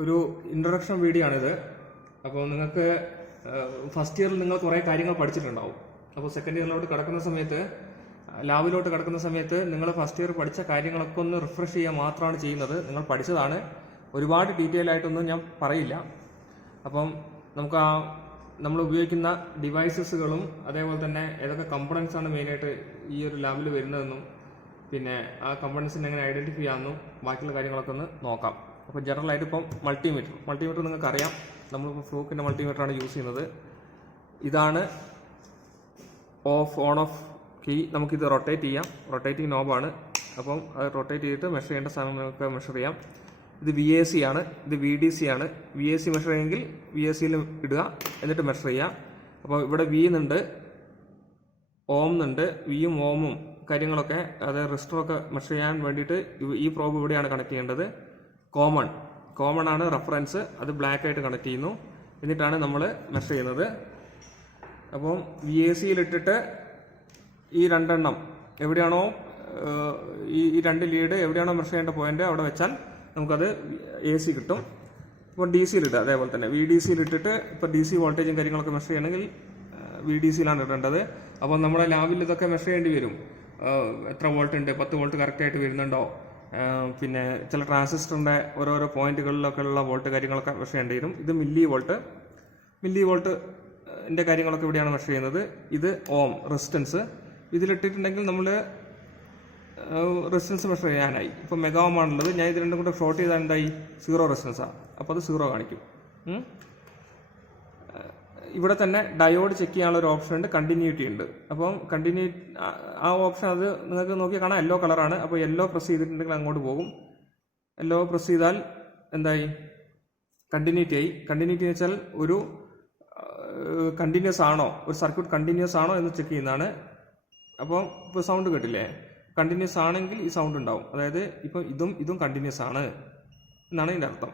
ഒരു introduction video ആണിത്. അപ്പോൾ നിങ്ങൾക്ക് ഫസ്റ്റ് ഇയറിൽ നിങ്ങൾ കുറേ കാര്യങ്ങൾ പഠിച്ചിട്ടുണ്ടാവും. അപ്പോൾ സെക്കൻഡ് ഇയറിലോട്ട് കിടക്കുന്ന സമയത്ത്, ലാബിലോട്ട് കിടക്കുന്ന സമയത്ത് നിങ്ങൾ ഫസ്റ്റ് ഇയർ പഠിച്ച കാര്യങ്ങളൊക്കെ ഒന്ന് റിഫ്രഷ് ചെയ്യുക മാത്രമാണ് ചെയ്യുന്നത്. നിങ്ങൾ പഠിച്ചതാണ്, ഒരുപാട് ഡീറ്റെയിൽ ആയിട്ടൊന്നും ഞാൻ പറയില്ല. അപ്പം നമുക്ക് നമ്മൾ ഉപയോഗിക്കുന്ന ഡിവൈസസുകളും അതേപോലെ തന്നെ ഏതൊക്കെ കമ്പണൻസ് ആണ് മെയിനായിട്ട് ഈ ഒരു ലാബിൽ വരുന്നതെന്നും പിന്നെ ആ കമ്പണൻസിനെ എങ്ങനെ ഐഡൻറ്റിഫൈ ചെയ്യാമെന്നും ബാക്കിയുള്ള കാര്യങ്ങളൊക്കെ ഒന്ന് നോക്കാം. അപ്പോൾ ജനറലായിട്ട് ഇപ്പം മൾട്ടിമീറ്റർ നിങ്ങൾക്ക് അറിയാം. നമ്മളിപ്പോൾ ഫ്ലൂക്കിൻ്റെ മൾട്ടിമീറ്ററാണ് യൂസ് ചെയ്യുന്നത്. ഇതാണ് ഓൺ ഓഫ് കീ. നമുക്കിത് റൊട്ടേറ്റ് ചെയ്യാം. റൊട്ടേറ്റിംഗ് നോബാണ്. അപ്പം അത് റൊട്ടേറ്റ് ചെയ്തിട്ട് മെഷർ ചെയ്യേണ്ട സമയം നമുക്ക് മെഷർ ചെയ്യാം. ഇത് VAC ആണ്, ഇത് VDC ആണ്. VAC മെഷർ ചെയ്യെങ്കിൽ VACയിൽ ഇടുക, എന്നിട്ട് മെഷർ ചെയ്യാം. അപ്പോൾ ഇവിടെ V എന്നുണ്ട്, ഓം എന്നുണ്ട്. വിയും ഓമും കാര്യങ്ങളൊക്കെ, അതായത് റെസിസ്റ്ററൊക്കെ മെഷർ ചെയ്യാൻ വേണ്ടിയിട്ട് ഈ പ്രോബ് ഇവിടെയാണ് കണക്ട് ചെയ്യേണ്ടത്. കോമൺ ആണ് റെഫറൻസ്, അത് ബ്ലാക്ക് ആയിട്ട് കണക്ട് ചെയ്യുന്നു. എന്നിട്ടാണ് നമ്മൾ മെഷർ ചെയ്യുന്നത്. അപ്പം VACയിലിട്ടിട്ട് ഈ രണ്ടെണ്ണം എവിടെയാണോ ഈ രണ്ട് ലീഡ് എവിടെയാണോ മെഷർ ചെയ്യേണ്ട പോയിന്റ് അവിടെ വെച്ചാൽ നമുക്കത് AC കിട്ടും. ഇപ്പോൾ DCയിലിടുക അതേപോലെ തന്നെ VDCയിലിട്ടിട്ട് ഇപ്പോൾ DC വോൾട്ടേജും കാര്യങ്ങളൊക്കെ മെഷർ ചെയ്യണമെങ്കിൽ VDCയിലാണ് ഇടേണ്ടത്. അപ്പം നമ്മുടെ ലാബിൽ ഇതൊക്കെ മെഷർ ചെയ്യേണ്ടി വരും. എത്ര വോൾട്ട് ഉണ്ട്, 10 വോൾട്ട് കറക്റ്റായിട്ട് വരുന്നുണ്ടോ, പിന്നെ ചില ട്രാൻസിസ്റ്ററിൻ്റെ ഓരോരോ പോയിന്റുകളിലൊക്കെ ഉള്ള വോൾട്ട് കാര്യങ്ങളൊക്കെ മെഷർ ചെയ്യേണ്ടി വരും. ഇത് മില്ലി വോൾട്ടിൻ്റെ കാര്യങ്ങളൊക്കെ ഇവിടെയാണ് മെഷർ ചെയ്യുന്നത്. ഇത് ഓം റെസിസ്റ്റൻസ്. ഇതിലിട്ടിട്ടുണ്ടെങ്കിൽ നമ്മൾ റെസിസ്റ്റൻസ് മെഷർ ചെയ്യാനായി. ഇപ്പോൾ മെഗാ ഓം ആണുള്ളത്. ഞാൻ ഇത് രണ്ടും കൂടെ ഷോർട്ട് ചെയ്താൽ എന്തായി, 0 റെസിസ്റ്റൻസാണ്. അപ്പോൾ അത് 0 കാണിക്കും. ഇവിടെ തന്നെ ഡയോഡ് ചെക്ക് ചെയ്യാനുള്ള ഒരു ഓപ്ഷൻ ഉണ്ട്, കണ്ടിന്യൂറ്റി ഉണ്ട്. അപ്പം ആ ഓപ്ഷൻ അത് നിങ്ങൾക്ക് നോക്കി കാണാം, യെല്ലോ കളറാണ്. അപ്പോൾ യെല്ലോ പ്രസ് ചെയ്തിട്ടുണ്ടെങ്കിൽ അങ്ങോട്ട് പോകും. യെല്ലോ പ്രസ് ചെയ്താൽ എന്തായി, കണ്ടിന്യൂറ്റി ആയി. കണ്ടിന്യൂറ്റി എന്ന് വെച്ചാൽ ഒരു കണ്ടിന്യൂസ് ആണോ, ഒരു സർക്യൂട്ട് കണ്ടിന്യൂസ് ആണോ എന്ന് ചെക്ക് ചെയ്യുന്നതാണ്. അപ്പോൾ ഇപ്പോൾ സൗണ്ട് കേട്ടില്ലേ, കണ്ടിന്യൂസ് ആണെങ്കിൽ ഈ സൗണ്ട് ഉണ്ടാവും. അതായത് ഇപ്പം ഇതും കണ്ടിന്യൂസ് ആണ് എന്നാണ് ഇതിൻ്റെ അർത്ഥം.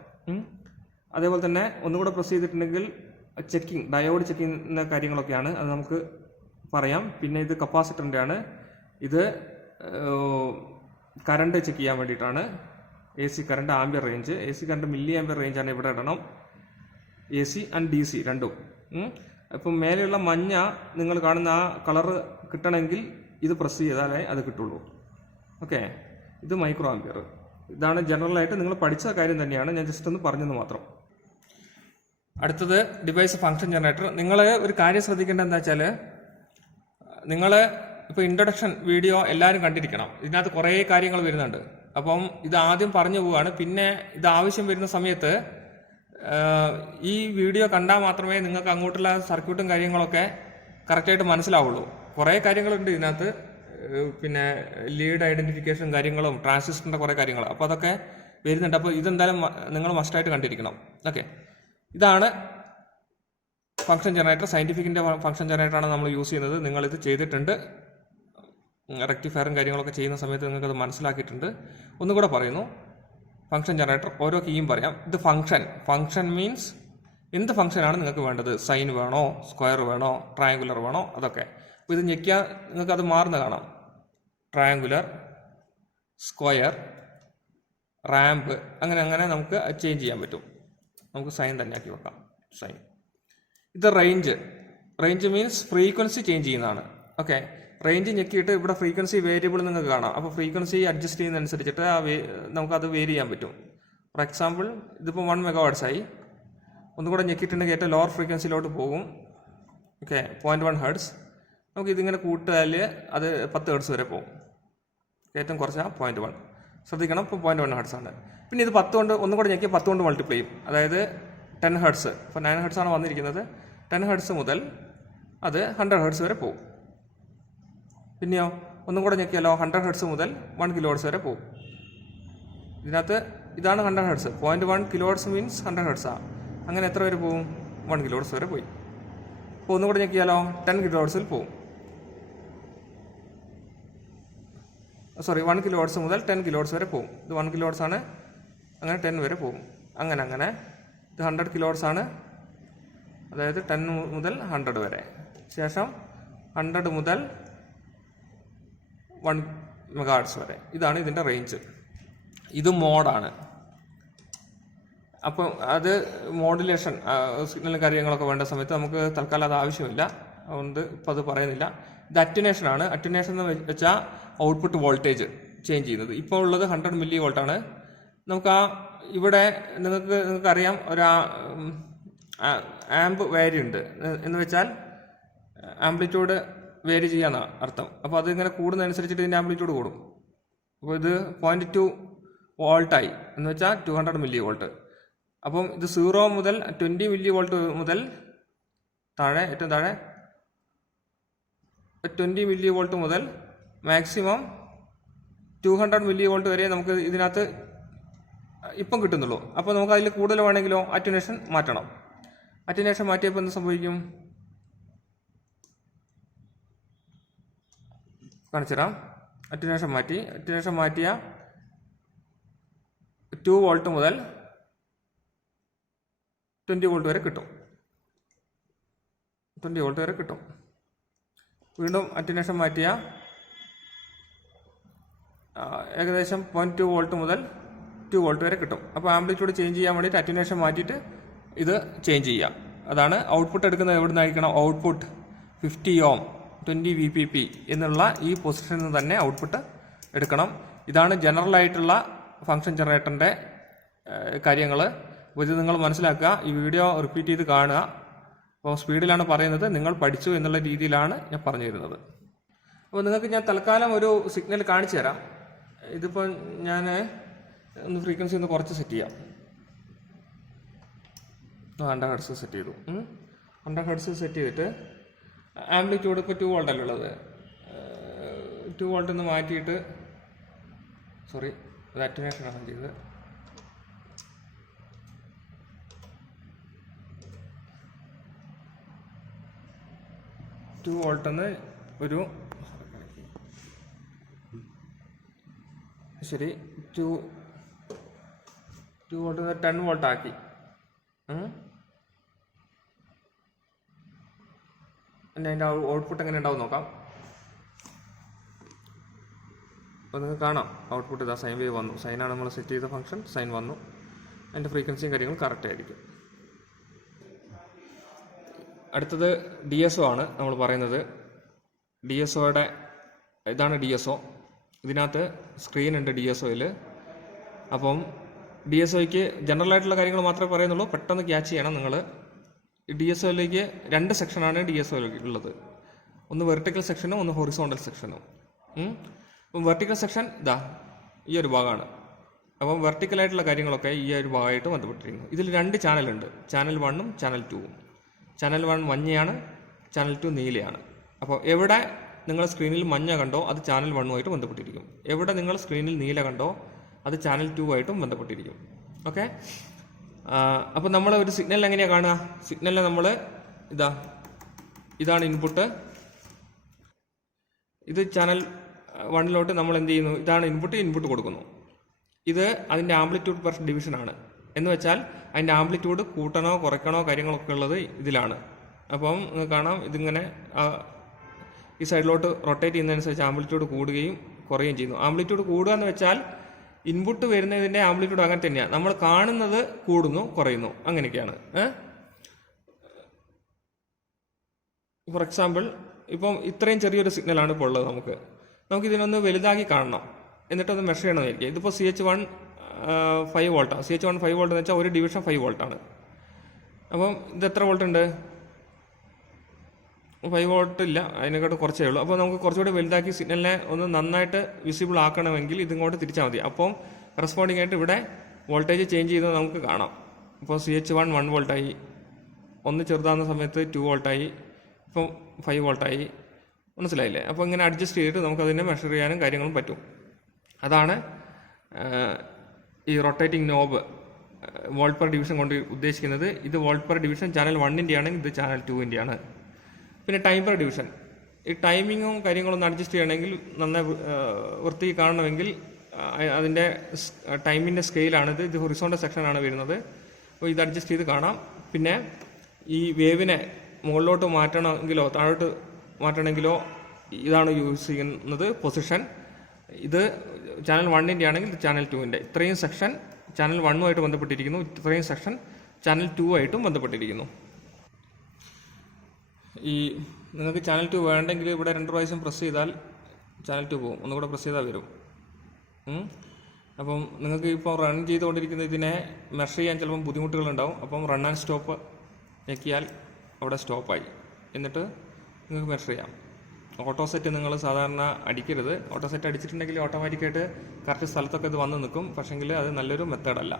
അതേപോലെ തന്നെ ഒന്നുകൂടെ പ്രസ് ചെയ്തിട്ടുണ്ടെങ്കിൽ ഡയോഡ് ചെക്കിങ് കാര്യങ്ങളൊക്കെയാണ്, അത് നമുക്ക് പറയാം. പിന്നെ ഇത് കപ്പാസിറ്ററിൻ്റെ ആണ്. ഇത് കറണ്ട് ചെക്ക് ചെയ്യാൻ വേണ്ടിയിട്ടാണ്. AC current, ampere range. AC current milli ampere റേഞ്ചാണ് ഇവിടെ ഇടണം. AC ആൻഡ് DC രണ്ടും. അപ്പം മേലെയുള്ള മഞ്ഞ നിങ്ങൾ കാണുന്ന ആ കളറ് കിട്ടണമെങ്കിൽ ഇത് പ്രസ് ചെയ്താലേ അത് കിട്ടുള്ളൂ. ഓക്കെ, ഇത് മൈക്രോ ആംബിയർ. ഇതാണ് ജനറലായിട്ട് നിങ്ങൾ പഠിച്ച കാര്യം തന്നെയാണ്, ഞാൻ ജസ്റ്റ് ഒന്ന് പറഞ്ഞെന്ന് മാത്രം. അടുത്തത് ഡിവൈസ് ഫംഗ്ഷൻ ജനറേറ്റർ. നിങ്ങൾ ഒരു കാര്യം ശ്രദ്ധിക്കേണ്ടത് എന്താ വെച്ചാൽ, നിങ്ങൾ ഇപ്പോൾ ഇൻട്രൊഡക്ഷൻ വീഡിയോ എല്ലാവരും കണ്ടിരിക്കണം. ഇതിനകത്ത് കുറേ കാര്യങ്ങൾ വരുന്നുണ്ട്. അപ്പം ഇത് ആദ്യം പറഞ്ഞു പോവുകയാണ്. പിന്നെ ഇത് ആവശ്യം വരുന്ന സമയത്ത് ഈ വീഡിയോ കണ്ടാൽ മാത്രമേ നിങ്ങൾക്ക് അങ്ങോട്ടുള്ള സർക്യൂട്ടും കാര്യങ്ങളൊക്കെ കറക്റ്റായിട്ട് മനസ്സിലാവുള്ളൂ. കുറേ കാര്യങ്ങളുണ്ട് ഇതിനകത്ത്. പിന്നെ ലീഡ് ഐഡന്റിഫിക്കേഷൻ കാര്യങ്ങളും ട്രാൻസിസ്റ്ററിൻ്റെ കുറേ കാര്യങ്ങൾ, അപ്പോൾ അതൊക്കെ വരുന്നുണ്ട്. അപ്പോൾ ഇതെന്തായാലും നിങ്ങൾ മസ്റ്റായിട്ട് കണ്ടിരിക്കണം. ഓക്കെ, ഇതാണ് ഫംഗ്ഷൻ ജനറേറ്റർ. സയൻറ്റിഫിക്കിൻ്റെ ഫംഗ്ഷൻ ജനറേറ്ററാണ് നമ്മൾ യൂസ് ചെയ്യുന്നത്. നിങ്ങളിത് ചെയ്തിട്ടുണ്ട്. റെക്ടിഫയറും കാര്യങ്ങളൊക്കെ ചെയ്യുന്ന സമയത്ത് നിങ്ങൾക്കത് മനസ്സിലാക്കിയിട്ടുണ്ട്. ഒന്നുകൂടെ പറയുന്നു, ഫംഗ്ഷൻ ജനറേറ്റർ ഓരോ കീയും പറയാം. ഇത് ഫംഗ്ഷൻ മീൻസ് എന്ത് ഫംഗ്ഷനാണ് നിങ്ങൾക്ക് വേണ്ടത്. സൈൻ വേണോ, സ്ക്വയർ വേണോ, ട്രയാങ്കുലർ വേണോ, അതൊക്കെ. അപ്പോൾ ഇത് ഞെക്കിയാൽ നിങ്ങൾക്കത് മാറുന്ന കാണാം. ട്രയാങ്കുലർ, സ്ക്വയർ, റാമ്പ്, അങ്ങനെ നമുക്ക് ചേഞ്ച് ചെയ്യാൻ പറ്റും. നമുക്ക് സൈൻ തന്നെ ആക്കി വെക്കാം. സൈൻ. ഇത് റേഞ്ച് മീൻസ് ഫ്രീക്വൻസി ചേഞ്ച് ചെയ്യുന്നതാണ്. ഓക്കെ, റേഞ്ച് ഞെക്കിയിട്ട് ഇവിടെ ഫ്രീക്വൻസി വേരിയബിൾ നിങ്ങൾക്ക് കാണാം. അപ്പോൾ ഫ്രീക്വൻസി അഡ്ജസ്റ്റ് ചെയ്യുന്നതനുസരിച്ചിട്ട് നമുക്കത് വേരി ചെയ്യാൻ പറ്റും. ഫോർ എക്സാമ്പിൾ ഇതിപ്പോൾ 1 MHz ആയി. ഒന്നുകൂടെ ഞെക്കിയിട്ടുണ്ടെങ്കിൽ ഏറ്റവും ലോവർ ഫ്രീക്വൻസിയിലോട്ട് പോകും. Okay, 0.1 Hz. നമുക്ക് ഇതിങ്ങനെ കൂട്ടിയാൽ അത് 10 Hz വരെ പോകും. ഏറ്റവും കുറച്ചാൽ 0.1. ശ്രദ്ധിക്കണം, ഇപ്പോൾ 0.1 Hz ആണ്. പിന്നെ ഇത് 10 കൊണ്ട് ഒന്നും കൂടെ ഞെക്കി 10 കൊണ്ട് മൾട്ടിപ്ലൈ ചെയ്യും. അതായത് 10 Hz. ഇപ്പോൾ 9 Hz ആണ് വന്നിരിക്കുന്നത്. 10 Hz മുതൽ അത് 100 Hz വരെ പോകും. പിന്നെയോ ഒന്നും കൂടെ ഞെക്കിയാലോ 100 Hz മുതൽ 1 kHz വരെ പോകും. ഇതിനകത്ത് ഇതാണ് 100 Hz. 0.1 kHz മീൻസ് 100 Hz ആണ്. അങ്ങനെ എത്ര വരെ പോകും? 1 kHz വരെ പോയി. അപ്പോൾ ഒന്നും കൂടെ ഞെക്കിയാലോ 10 kHz പോകും. 1 kHz മുതൽ 10 kHz വരെ പോകും. ഇത് 1 kHz ആണ്. അങ്ങനെ 10 വരെ പോകും. അങ്ങനെ ഇത് 100 kHz ആണ്. അതായത് 10 മുതൽ 100 വരെ. ശേഷം 100 മുതൽ 1 MHz വരെ. ഇതാണ് ഇതിൻ്റെ റേഞ്ച്. ഇത് മോഡാണ്. അപ്പം അത് മോഡുലേഷൻ സിഗ്നലും കാര്യങ്ങളൊക്കെ വേണ്ട സമയത്ത് നമുക്ക് തൽക്കാലം അത് ആവശ്യമില്ല, അതുകൊണ്ട് ഇപ്പം അത് പറയുന്നില്ല. ഇത് അറ്റുനേഷൻ ആണ്. അറ്റുനേഷൻ എന്ന് വെച്ചാൽ ഔട്ട്പുട്ട് വോൾട്ടേജ് ചേഞ്ച് ചെയ്യുന്നത്. ഇപ്പോൾ ഉള്ളത് 100 മില്ലി വോൾട്ടാണ്. നമുക്ക് ഇവിടെ നിങ്ങൾക്കറിയാം ഒരു ആംപ് വേരി ഉണ്ട് എന്ന് വെച്ചാൽ ആംപ്ലിറ്റ്യൂഡ് വേരി ചെയ്യാന്നാണ് അർത്ഥം. അപ്പോൾ അതിങ്ങനെ കൂടുന്നതനുസരിച്ചിട്ട് ഇതിൻ്റെ ആംപ്ലിറ്റ്യൂഡ് കൂടും. അപ്പോൾ ഇത് 0.2 വോൾട്ടായി എന്ന് വെച്ചാൽ 200 മില്ലി വോൾട്ട്. അപ്പം ഇത് 0 മുതൽ 20 മില്ലി വോൾട്ട് മുതൽ താഴെ, ഏറ്റവും താഴെ 20 മില്ലി വോൾട്ട് മുതൽ മാക്സിമം 200 മില്ലി വോൾട്ട് വരെ നമുക്ക് ഇതിനകത്ത് ഇപ്പം കിട്ടുന്നുള്ളൂ. അപ്പോൾ നമുക്ക് അതിൽ കൂടുതൽ വേണമെങ്കിലോ അറ്റുനേഷൻ മാറ്റണം. അറ്റുനേഷൻ മാറ്റിയപ്പോൾ എന്ത് സംഭവിക്കും കാണിച്ചുതരാം. അറ്റുനേഷൻ മാറ്റിയ 2 വോൾട്ട് മുതൽ 20 വോൾട്ട് വരെ കിട്ടും. 20 വോൾട്ട് വരെ കിട്ടും. വീണ്ടും അറ്റുനേഷൻ മാറ്റിയ ഏകദേശം 0.2 വോൾട്ട് മുതൽ 2 വോൾട്ട് വരെ കിട്ടും. അപ്പോൾ ആംപ്ലിറ്റ്യൂഡ് ചേഞ്ച് ചെയ്യാൻ വേണ്ടിയിട്ട് അറ്റുനേഷൻ മാറ്റിയിട്ട് ഇത് ചേഞ്ച് ചെയ്യാം. അതാണ് ഔട്ട്പുട്ട് എടുക്കുന്നത്. എവിടെ നിന്നായിരിക്കണം? ഔട്ട്പുട്ട് 50 ഓം 20 VPP എന്നുള്ള ഈ പൊസിഷനിൽ നിന്ന് തന്നെ ഔട്ട്പുട്ട് എടുക്കണം. ഇതാണ് ജനറൽ ആയിട്ടുള്ള ഫംഗ്ഷൻ ജനറേറ്ററിൻ്റെ കാര്യങ്ങൾ. അപ്പോൾ ഇത് നിങ്ങൾ മനസ്സിലാക്കുക. ഈ വീഡിയോ റിപ്പീറ്റ് ചെയ്ത് കാണുക. അപ്പോൾ സ്പീഡിലാണ് പറയുന്നത്, നിങ്ങൾ പഠിച്ചു എന്നുള്ള രീതിയിലാണ് ഞാൻ പറഞ്ഞു തരുന്നത്. അപ്പോൾ നിങ്ങൾക്ക് ഞാൻ തൽക്കാലം ഒരു സിഗ്നൽ കാണിച്ചു തരാം. ഇതിപ്പോൾ ഞാൻ ഒന്ന് ഫ്രീക്വൻസി ഒന്ന് കുറച്ച് സെറ്റ് ചെയ്യാം. 100 ഹെർട്സ് സെറ്റ് ചെയ്തു. 100 ഹെർട്സ് സെറ്റ് ചെയ്തിട്ട് ആംപ്ലിറ്റ്യൂഡ് ഇപ്പോൾ 2 വോൾട്ടല്ലേ ഉള്ളത്. 2 വോൾട്ട് നിന്ന് മാറ്റിയിട്ട്, സോറി അത് അറ്റുനേഷനാണ് ചെയ്തത്. ടു വോൾട്ടെന്ന് ഒരു ശരി 2 വോൾട്ട് 10 വോൾട്ട് ആക്കി. പിന്നെ അതിൻ്റെ ഔട്ട്പുട്ട് എങ്ങനെ ഉണ്ടാവും നോക്കാം. അപ്പോൾ നിങ്ങൾക്ക് കാണാം ഔട്ട്പുട്ട് ഇതാ സൈൻ വേവ് വന്നു. സൈനാണ് നമ്മൾ സെറ്റ് ചെയ്ത ഫംഗ്ഷൻ, സൈൻ വന്നു. അതിൻ്റെ ഫ്രീക്വൻസിയും കാര്യങ്ങളും കറക്റ്റ് ആയിരിക്കും. അടുത്തത് DSO ആണ് നമ്മൾ പറയുന്നത്. DSOയുടെ ഇതാണ് DSO. ഇതിനകത്ത് സ്ക്രീൻ ഉണ്ട് DSOയിൽ. അപ്പം DSOയ്ക്ക് ജനറൽ ആയിട്ടുള്ള കാര്യങ്ങൾ മാത്രമേ പറയുന്നുള്ളൂ, പെട്ടെന്ന് ക്യാച്ച് ചെയ്യണം നിങ്ങൾ. DSOയിലേക്ക് 2 സെക്ഷനാണ് DSOയിലേക്ക് ഉള്ളത്. ഒന്ന് വെർട്ടിക്കൽ സെക്ഷനും ഒന്ന് ഹൊറിസോണ്ടൽ സെക്ഷനും. അപ്പം വെർട്ടിക്കൽ സെക്ഷൻ ഇതാ ഈ ഒരു ഭാഗമാണ്. അപ്പം വെർട്ടിക്കലായിട്ടുള്ള കാര്യങ്ങളൊക്കെ ഈ ഒരു ഭാഗമായിട്ട് ബന്ധപ്പെട്ടിരിക്കുന്നു. ഇതിൽ 2 ചാനലുണ്ട്, ചാനൽ 1ഉം ചാനൽ 2ഉം. ചാനൽ 1 മഞ്ഞയാണ്, ചാനൽ 2 നീലയാണ്. അപ്പോൾ എവിടെ നിങ്ങൾ സ്ക്രീനിൽ മഞ്ഞ കണ്ടോ അത് ചാനൽ 1ഉമായിട്ട് ബന്ധപ്പെട്ടിരിക്കും. എവിടെ നിങ്ങൾ സ്ക്രീനിൽ നീല കണ്ടോ അത് ചാനൽ 2ആയിട്ടും ബന്ധപ്പെട്ടിരിക്കും. ഓക്കെ. അപ്പോൾ നമ്മൾ ഒരു സിഗ്നൽ എങ്ങനെയാണ് കാണുക? സിഗ്നലിനെ നമ്മൾ ഇതാണ് ഇൻപുട്ട്. ഇത് ചാനൽ 1ലോട്ട് നമ്മൾ എന്ത് ചെയ്യുന്നു? ഇതാണ് ഇൻപുട്ട് കൊടുക്കുന്നു. ഇത് അതിൻ്റെ ആംപ്ലിറ്റ്യൂഡ് പെർ ഡിവിഷനാണ്. എന്ന് വെച്ചാൽ അതിൻ്റെ ആംപ്ലിറ്റ്യൂഡ് കൂട്ടണോ കുറയ്ക്കണോ കാര്യങ്ങളൊക്കെ ഉള്ളത് ഇതിലാണ്. അപ്പം നിങ്ങൾക്ക് കാണാം ഇതിങ്ങനെ ഈ സൈഡിലോട്ട് റൊട്ടേറ്റ് ചെയ്യുന്നതനുസരിച്ച് ആംപ്ലിറ്റ്യൂഡ് കൂടുകയും കുറയുകയും ചെയ്യുന്നു. ആംപ്ലിറ്റ്യൂഡ് കൂടുക എന്ന് വെച്ചാൽ ഇൻപുട്ട് വരുന്നതിൻ്റെ ആംപ്ലിറ്റ്യൂഡ് അങ്ങനെ തന്നെയാണ്. നമ്മൾ കാണുന്നത് കൂടുന്നു കുറയുന്നു അങ്ങനെയൊക്കെയാണ്. ഫോർ എക്സാമ്പിൾ ഇപ്പം ഇത്രയും ചെറിയൊരു സിഗ്നലാണ് ഇപ്പോൾ ഉള്ളത്. നമുക്കിതിനൊന്ന് വലുതാക്കി കാണണം, എന്നിട്ടൊന്ന് മെഷർ ചെയ്യണമെന്നിരിക്കും. ഇതിപ്പോൾ CH1 5 വോൾട്ടാണ്. CH1 5 വോൾട്ട് എന്ന് വെച്ചാൽ ഒരു ഡിവിഷൻ 5 വോൾട്ടാണ്. അപ്പം ഇത് എത്ര വോൾട്ട് ഉണ്ട്? 5 വോൾട്ട് ഇല്ല, അതിനെക്കാട്ട് കുറച്ചേ ഉള്ളൂ. അപ്പോൾ നമുക്ക് കുറച്ചുകൂടി വലുതാക്കി സിഗ്നലിനെ ഒന്ന് നന്നായിട്ട് വിസിബിൾ ആക്കണമെങ്കിൽ ഇതിങ്ങോട്ട് തിരിച്ചാൽ മതി. അപ്പം കറസ്പോണ്ടിങ് ആയിട്ട് ഇവിടെ വോൾട്ടേജ് ചേഞ്ച് ചെയ്യുന്നത് നമുക്ക് കാണാം. ഇപ്പോൾ CH1 1 വോൾട്ടായി, ഒന്ന് ചെറുതാകുന്ന സമയത്ത് 2 വോൾട്ടായി, ഇപ്പം 5 വോൾട്ടായി. മനസ്സിലായില്ലേ? അപ്പോൾ ഇങ്ങനെ അഡ്ജസ്റ്റ് ചെയ്തിട്ട് നമുക്കതിനെ മെഷർ ചെയ്യാനും കാര്യങ്ങളും പറ്റും. അതാണ് ഈ rotating knob volt per division കൊണ്ട് ഉദ്ദേശിക്കുന്നത്. ഇത് വോൾട്ട് പെർ ഡിവിഷൻ ചാനൽ 1ൻ്റെ ആണ്, ഇത് ചാനൽ 2ൻ്റെ ആണ്. പിന്നെ ടൈം പെർ ഡിവിഷൻ, ഈ ടൈമിങ്ങും കാര്യങ്ങളൊന്നും അഡ്ജസ്റ്റ് ചെയ്യണമെങ്കിൽ നന്നായി വൃത്തി കാണണമെങ്കിൽ അതിൻ്റെ ടൈമിൻ്റെ സ്കെയിലാണിത്. ഇത് ഹൊറിസോണ്ടൽ സെക്ഷനാണ് വരുന്നത്. അപ്പോൾ ഇത് അഡ്ജസ്റ്റ് ചെയ്ത് കാണാം. പിന്നെ ഈ വേവിനെ മുകളിലോട്ട് മാറ്റണമെങ്കിലോ താഴോട്ട് മാറ്റണമെങ്കിലോ ഇതാണ് യൂസ് ചെയ്യുന്നത് പൊസിഷൻ. ഇത് ചാനൽ 1ൻ്റെ ആണെങ്കിൽ ഇത് ചാനൽ 2ൻ്റെ. ഇത്രയും സെക്ഷൻ ചാനൽ 1 ബന്ധപ്പെട്ടിരിക്കുന്നു. ഇത്രയും സെക്ഷൻ ചാനൽ 2 ബന്ധപ്പെട്ടിരിക്കുന്നു. ഈ നിങ്ങൾക്ക് ചാനൽ 2 വേണ്ടെങ്കിൽ ഇവിടെ 2 പ്രാവശ്യം പ്രസ് ചെയ്താൽ ചാനൽ 2 പോകും. ഒന്നുകൂടെ പ്രസ് ചെയ്താൽ വരും. അപ്പം നിങ്ങൾക്ക് ഇപ്പോൾ റൺ ചെയ്തുകൊണ്ടിരിക്കുന്ന ഇതിനെ മെഷർ ചെയ്യാൻ ചിലപ്പം ബുദ്ധിമുട്ടുകളുണ്ടാവും. അപ്പം റൺ ആൻഡ് സ്റ്റോപ്പ് ഞെക്കിയാൽ അവിടെ സ്റ്റോപ്പായി. എന്നിട്ട് നിങ്ങൾക്ക് മെഷർ ചെയ്യാം. ഓട്ടോ സെറ്റ് നിങ്ങൾ സാധാരണ അടിക്കരുത്. ഓട്ടോ സെറ്റ് അടിച്ചിട്ടുണ്ടെങ്കിൽ ഓട്ടോമാറ്റിക്കായിട്ട് കറക്റ്റ് സ്ഥലത്തൊക്കെ ഇത് വന്ന് നിൽക്കും. പക്ഷേങ്കിൽ അത് നല്ലൊരു മെത്തേഡല്ല.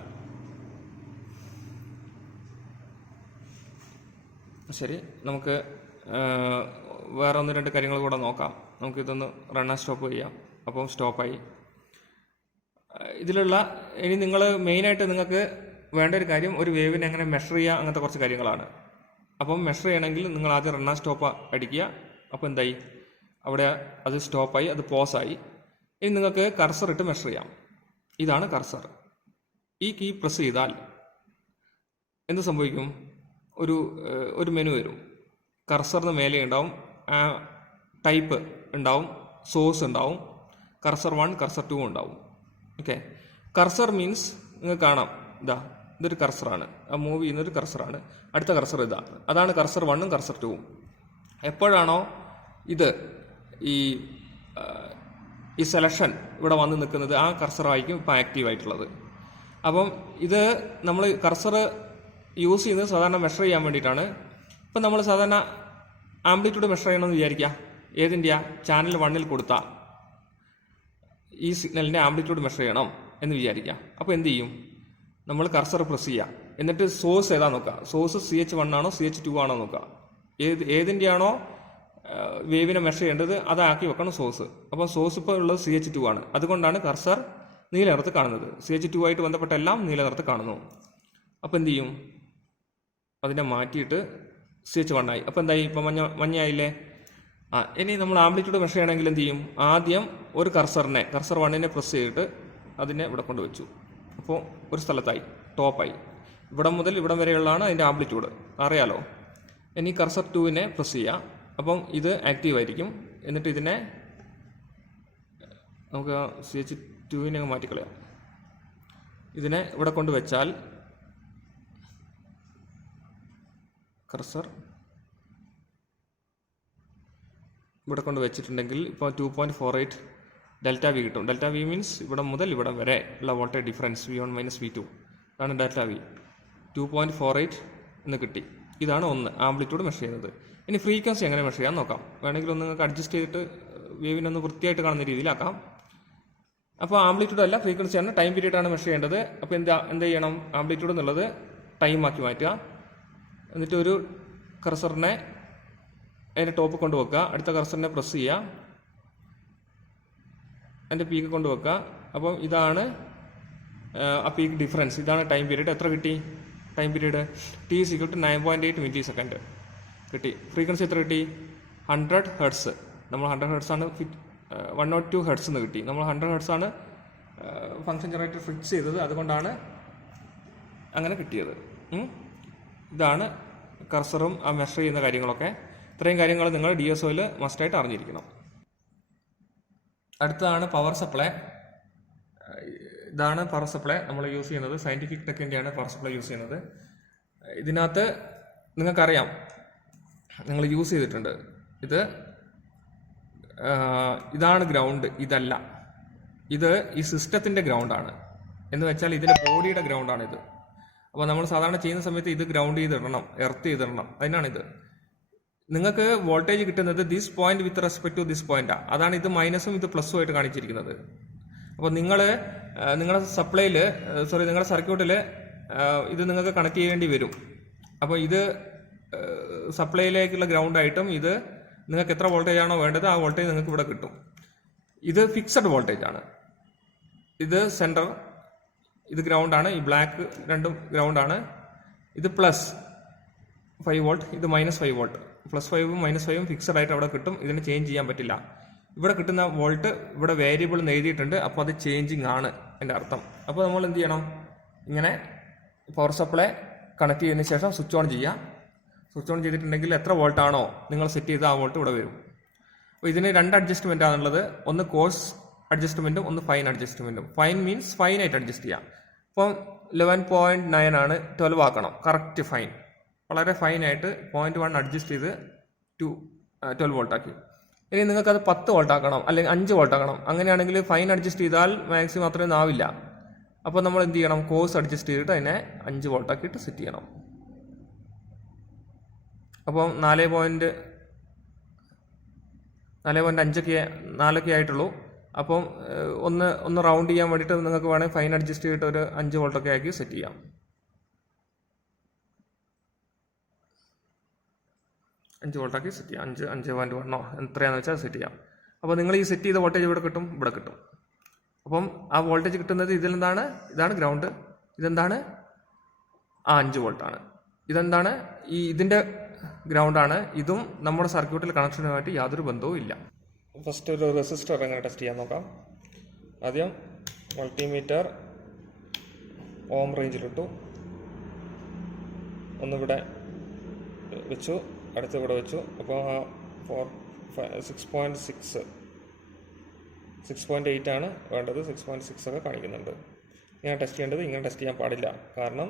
ശരി, നമുക്ക് വേറെ 1-2 കാര്യങ്ങൾ കൂടെ നോക്കാം. നമുക്കിതൊന്ന് റൺ ആൻഡ് സ്റ്റോപ്പ് ചെയ്യാം. അപ്പം സ്റ്റോപ്പായി. ഇതിലുള്ള ഇനി നിങ്ങൾ മെയിനായിട്ട് നിങ്ങൾക്ക് വേണ്ട ഒരു കാര്യം ഒരു വേവിനെ എങ്ങനെ മെഷർ ചെയ്യുക, അങ്ങനത്തെ കുറച്ച് കാര്യങ്ങളാണ്. അപ്പം മെഷർ ചെയ്യണമെങ്കിൽ നിങ്ങൾ ആദ്യം റൺ ആൻഡ് സ്റ്റോപ്പ് അടിക്കുക. അപ്പോൾ എന്തായി, അവിടെ അത് സ്റ്റോപ്പായി, അത് പോസായി. ഇനി നിങ്ങൾക്ക് കർസർ ഇട്ട് മെഷർ ചെയ്യാം. ഇതാണ് കർസർ. ഈ കീ പ്രസ് ചെയ്താൽ എന്ത് സംഭവിക്കും? ഒരു മെനു വരും. കർസറിന് മേലെ ഉണ്ടാവും, ടൈപ്പ് ഉണ്ടാവും, സോഴ്സ് ഉണ്ടാവും, കർസർ 1 കർസർ 2 ഉണ്ടാവും. ഓക്കെ, കർസർ മീൻസ് നിങ്ങൾക്ക് കാണാം, ഇതൊരു കർസറാണ്, ആ മൂവ് ചെയ്യുന്നൊരു കർസറാണ്. അടുത്ത കർസർ ഇതാണ്, അതാണ് കർസർ 1 കർസർ 2. എപ്പോഴാണോ ഇത് ഈ സെലക്ഷൻ ഇവിടെ വന്ന് നിൽക്കുന്നത്, ആ കർസറായിരിക്കും ഇപ്പോൾ ആക്റ്റീവായിട്ടുള്ളത്. അപ്പം ഇത് നമ്മൾ കർസർ യൂസ് ചെയ്യുന്നത് സാധാരണ മെഷർ ചെയ്യാൻ വേണ്ടിയിട്ടാണ്. ഇപ്പം നമ്മൾ സാധാരണ ആംപ്ലിറ്റ്യൂഡ് മെഷർ ചെയ്യണമെന്ന് വിചാരിക്കുക. ഏതിൻ്റെയാ? ചാനൽ 1 കൊടുത്ത ഈ സിഗ്നലിൻ്റെ ആംപ്ലിറ്റ്യൂഡ് മെഷർ ചെയ്യണം എന്ന് വിചാരിക്കുക. അപ്പോൾ എന്ത് ചെയ്യും? നമ്മൾ കർസർ പ്രസ് ചെയ്യുക. എന്നിട്ട് സോഴ്സ് ഏതാ നോക്കുക. സോഴ്സ് CH1 ആണോ CH2 ആണോ നോക്കുക. ഏതിൻ്റെയാണോ വേവിനെ മെഷർ ചെയ്യേണ്ടത് അതാക്കി വെക്കണം സോഴ്സ്. അപ്പോൾ സോഴ്സ് ഇപ്പോൾ ഉള്ളത് CH2 ആണ്. അതുകൊണ്ടാണ് കർസർ നീല നിറത്ത് കാണുന്നത്. CH2 ആയിട്ട് ബന്ധപ്പെട്ട എല്ലാം നീല നിറത്ത് കാണുന്നു. അപ്പോൾ എന്ത് ചെയ്യും? അതിനെ മാറ്റിയിട്ട് CH1 ആയി. അപ്പോൾ എന്തായി? ഇപ്പോൾ മഞ്ഞയായില്ലേ? ഇനി നമ്മൾ ആംപ്ലിറ്റ്യൂഡ് മെഷർ ചെയ്യണമെങ്കിൽ എന്ത് ചെയ്യും? ആദ്യം ഒരു കർസർ 1 പ്രസ് ചെയ്തിട്ട് അതിനെ ഇവിടെ കൊണ്ട് വെച്ചു. അപ്പോൾ ഒരു സ്ഥലത്തായി, ടോപ്പായി. ഇവിടം മുതൽ ഇവിടം വരെയുള്ളതാണ് അതിൻ്റെ ആംപ്ലിറ്റ്യൂഡ്, അറിയാലോ. ഇനി കർസർ 2 പ്രസ് ചെയ്യുക. അപ്പം ഇത് ആക്റ്റീവ് ആയിരിക്കും. എന്നിട്ട് ഇതിനെ നമുക്ക് CH2 മാറ്റിക്കളയാം. ഇതിനെ ഇവിടെ കൊണ്ട് വെച്ചാൽ കർസർ ഇവിടെ കൊണ്ട് വെച്ചിട്ടുണ്ടെങ്കിൽ ഇപ്പോൾ 2.48 ഡെൽറ്റ വി കിട്ടും. ഡെൽറ്റ വി മീൻസ് ഇവിടെ മുതൽ ഇവിടെ വരെ ഉള്ള വോൾട്ടേജ് ഡിഫറൻസ് V1 - V2 അതാണ് ഡെൽറ്റ വി. 2.48 എന്ന് കിട്ടി. ഇതാണ് ഒന്ന് ആംപ്ലിറ്റ്യൂഡ് മെഷർ ചെയ്യുന്നത്. ഇനി ഫ്രീക്വൻസി എങ്ങനെ മെഷർ ചെയ്യാൻ നോക്കാം. വേണമെങ്കിൽ ഒന്ന് നിങ്ങൾക്ക് അഡ്ജസ്റ്റ് ചെയ്തിട്ട് വേവിനൊന്ന് വൃത്തിയായിട്ട് കാണുന്ന രീതിയിലാക്കാം. അപ്പോൾ ആംപ്ലിറ്റ്യൂഡ് അല്ല, ഫ്രീക്വൻസിയാണ്, ടൈം പീരീഡാണ് മെഷർ ചെയ്യേണ്ടത്. അപ്പോൾ എന്ത് ചെയ്യണം? ആംപ്ലിറ്റ്യൂഡ് എന്നുള്ളത് ടൈം ആക്കി മാറ്റുക. എന്നിട്ട് ഒരു കർസറിനെ അതിൻ്റെ ടോപ്പ് കൊണ്ട് വെക്കുക. അടുത്ത കർസറിനെ പ്രസ് ചെയ്യുക, അതിൻ്റെ പീക്ക് കൊണ്ട് വെക്കുക. അപ്പം ഇതാണ് ആ പീക്ക് ഡിഫറൻസ്. ഇതാണ് ടൈം പീരീഡ്. എത്ര കിട്ടി time period? T = 9.8 milli second കിട്ടി. ഫ്രീക്വൻസി എത്ര കിട്ടി? 100 ഹെർട്സ്. നമ്മൾ 100 ഹെർട്സ് ആണ് 102 ഹെർട്സ് എന്ന് കിട്ടി. നമ്മൾ 100 ഹെർട്സ് ആണ് ഫംഗ്ഷൻ ജനറേറ്റർ ഫിക്സ് ചെയ്തത്, അതുകൊണ്ടാണ് അങ്ങനെ കിട്ടിയത്. ഇതാണ് കർസറും ആ മെഷർ ചെയ്യുന്ന കാര്യങ്ങളൊക്കെ. ഇത്രയും കാര്യങ്ങൾ നിങ്ങൾ DSOയിൽ മസ്റ്റായിട്ട് അറിഞ്ഞിരിക്കണം. അടുത്തതാണ് പവർ സപ്ലൈ. ഇതാണ് പവർ സപ്ലൈ നമ്മൾ യൂസ് ചെയ്യുന്നത്. സയൻറ്റിഫിക് ടെക്കിൻ്റെയാണ് പവർ സപ്ലൈ യൂസ് ചെയ്യുന്നത്. ഇതിനകത്ത് നിങ്ങൾക്കറിയാം, നിങ്ങൾ യൂസ് ചെയ്തിട്ടുണ്ട്. ഇതാണ് ഗ്രൗണ്ട്, ഇതല്ല. ഇത് ഈ സിസ്റ്റത്തിൻ്റെ ഗ്രൗണ്ടാണ്. എന്ന് വെച്ചാൽ ഇതിൻ്റെ ബോഡിയുടെ ഗ്രൗണ്ടാണിത്. അപ്പോൾ നമ്മൾ സാധാരണ ചെയ്യുന്ന സമയത്ത് ഇത് ഗ്രൗണ്ട് ചെയ്തിടണം, എർത്ത് ചെയ്തിടണം. അതിനാണിത്. നിങ്ങൾക്ക് വോൾട്ടേജ് കിട്ടുന്നത് this point with respect to this പോയിന്റാണ്. അതാണ് ഇത് മൈനസും ഇത് പ്ലസും ആയിട്ട് കാണിച്ചിരിക്കുന്നത്. അപ്പോൾ നിങ്ങളുടെ സപ്ലൈയിൽ നിങ്ങളുടെ സർക്യൂട്ടിൽ ഇത് നിങ്ങൾക്ക് കണക്ട് ചെയ്യേണ്ടി വരും. അപ്പോൾ ഇത് സപ്ലൈയിലേക്കുള്ള ഗ്രൗണ്ടായിട്ടും ഇത് നിങ്ങൾക്ക് എത്ര വോൾട്ടേജ് ആണോ വേണ്ടത് ആ വോൾട്ടേജ് നിങ്ങൾക്ക് ഇവിടെ കിട്ടും. ഇത് ഫിക്സഡ് വോൾട്ടേജ് ആണ്. ഇത് സെൻറ്റർ, ഇത് ഗ്രൗണ്ടാണ്. ഈ ബ്ലാക്ക് രണ്ടും ഗ്രൗണ്ടാണ്. ഇത് +5 വോൾട്ട്, ഇത് -5 വോൾട്ട്. +5ഉം -5ഉം ഫിക്സഡ് ആയിട്ട് അവിടെ കിട്ടും. ഇതിന് ചേഞ്ച് ചെയ്യാൻ പറ്റില്ല. ഇവിടെ കിട്ടുന്ന വോൾട്ട് ഇവിടെ വേരിയബിൾ എന്ന് എഴുതിയിട്ടുണ്ട്. അപ്പോൾ അത് ചേഞ്ചിങ് ആണ് എൻ്റെ അർത്ഥം. അപ്പോൾ നമ്മൾ എന്ത് ചെയ്യണം? ഇങ്ങനെ പവർ സപ്ലൈ കണക്ട് ചെയ്തതിന് ശേഷം സ്വിച്ച് ഓൺ ചെയ്യുക. സ്വിച്ച് ഓൺ ചെയ്തിട്ടുണ്ടെങ്കിൽ എത്ര വോൾട്ടാണോ നിങ്ങൾ സെറ്റ് ചെയ്ത് ആ വോൾട്ട് ഇവിടെ വരും. അപ്പോൾ ഇതിന് 2 അഡ്ജസ്റ്റ്മെൻ്റ് ആണുള്ളത്. ഒന്ന് കോഴ്സ് അഡ്ജസ്റ്റ്മെൻറ്റും ഒന്ന് ഫൈൻ അഡ്ജസ്റ്റ്മെൻറ്റും. ഫൈൻ മീൻസ് ഫൈനായിട്ട് അഡ്ജസ്റ്റ് ചെയ്യാം. ഇപ്പം 11.9 ആണ്, 12 ആക്കണം. കറക്റ്റ് ഫൈൻ, വളരെ ഫൈനായിട്ട് 0.1 അഡ്ജസ്റ്റ് ചെയ്ത് 12 വോൾട്ട് ആക്കി. ഇനി നിങ്ങൾക്കത് 10 വോൾട്ട് ആക്കണം, അല്ലെങ്കിൽ 5 വോൾട്ട് ആക്കണം. അങ്ങനെയാണെങ്കിൽ ഫൈൻ അഡ്ജസ്റ്റ് ചെയ്താൽ മാക്സിമം അത്രയൊന്നും ആവില്ല. അപ്പോൾ നമ്മൾ എന്ത് ചെയ്യണം, കോഴ്സ് അഡ്ജസ്റ്റ് ചെയ്തിട്ട് അതിനെ 5 വോൾട്ട് ആക്കിയിട്ട് സെറ്റ് ചെയ്യണം. അപ്പം 4.5 ആയിട്ടുള്ളൂ. അപ്പം ഒന്ന് റൗണ്ട് ചെയ്യാൻ വേണ്ടിയിട്ട് നിങ്ങൾക്ക് വേണമെങ്കിൽ ഫൈൻ അഡ്ജസ്റ്റ് ചെയ്തിട്ട് ഒരു 5 വോൾട്ടൊക്കെ ആക്കി സെറ്റ് ചെയ്യാം. 5 വോൾട്ടാക്കി സെറ്റ് ചെയ്യാം. 5.1 എത്രയാണെന്ന് വെച്ചാൽ സെറ്റ് ചെയ്യാം. അപ്പോൾ നിങ്ങൾ ഈ സെറ്റ് ചെയ്ത വോൾട്ടേജ് ഇവിടെ കിട്ടും, ഇവിടെ കിട്ടും. അപ്പം ആ വോൾട്ടേജ് കിട്ടുന്നത് ഇതാണ് ഗ്രൗണ്ട്. ഇതെന്താണ്? 5 വോൾട്ടാണ്. ഇതെന്താണ്? ഇതിൻ്റെ ഗ്രൗണ്ടാണ്. ഇതും നമ്മുടെ സർക്യൂട്ടിൽ കണക്ഷനുമായിട്ട് യാതൊരു ബന്ധവും ഇല്ല. ഫസ്റ്റ് ഒരു റെസിസ്റ്റർ എങ്ങനെ ടെസ്റ്റ് ചെയ്യാൻ നോക്കാം. ആദ്യം മൾട്ടിമീറ്റർ ഓം റേഞ്ചിലിട്ടു, ഒന്നിവിടെ വെച്ചു, അടുത്ത് ഇവിടെ വെച്ചു. അപ്പോൾ 6.8 ആണ് വേണ്ടത്. 6.6 ഒക്കെ കാണിക്കുന്നുണ്ട്. ഇങ്ങനെ ടെസ്റ്റ് ചെയ്യേണ്ടത് ഇങ്ങനെ ടെസ്റ്റ് ചെയ്യാൻ പാടില്ല. കാരണം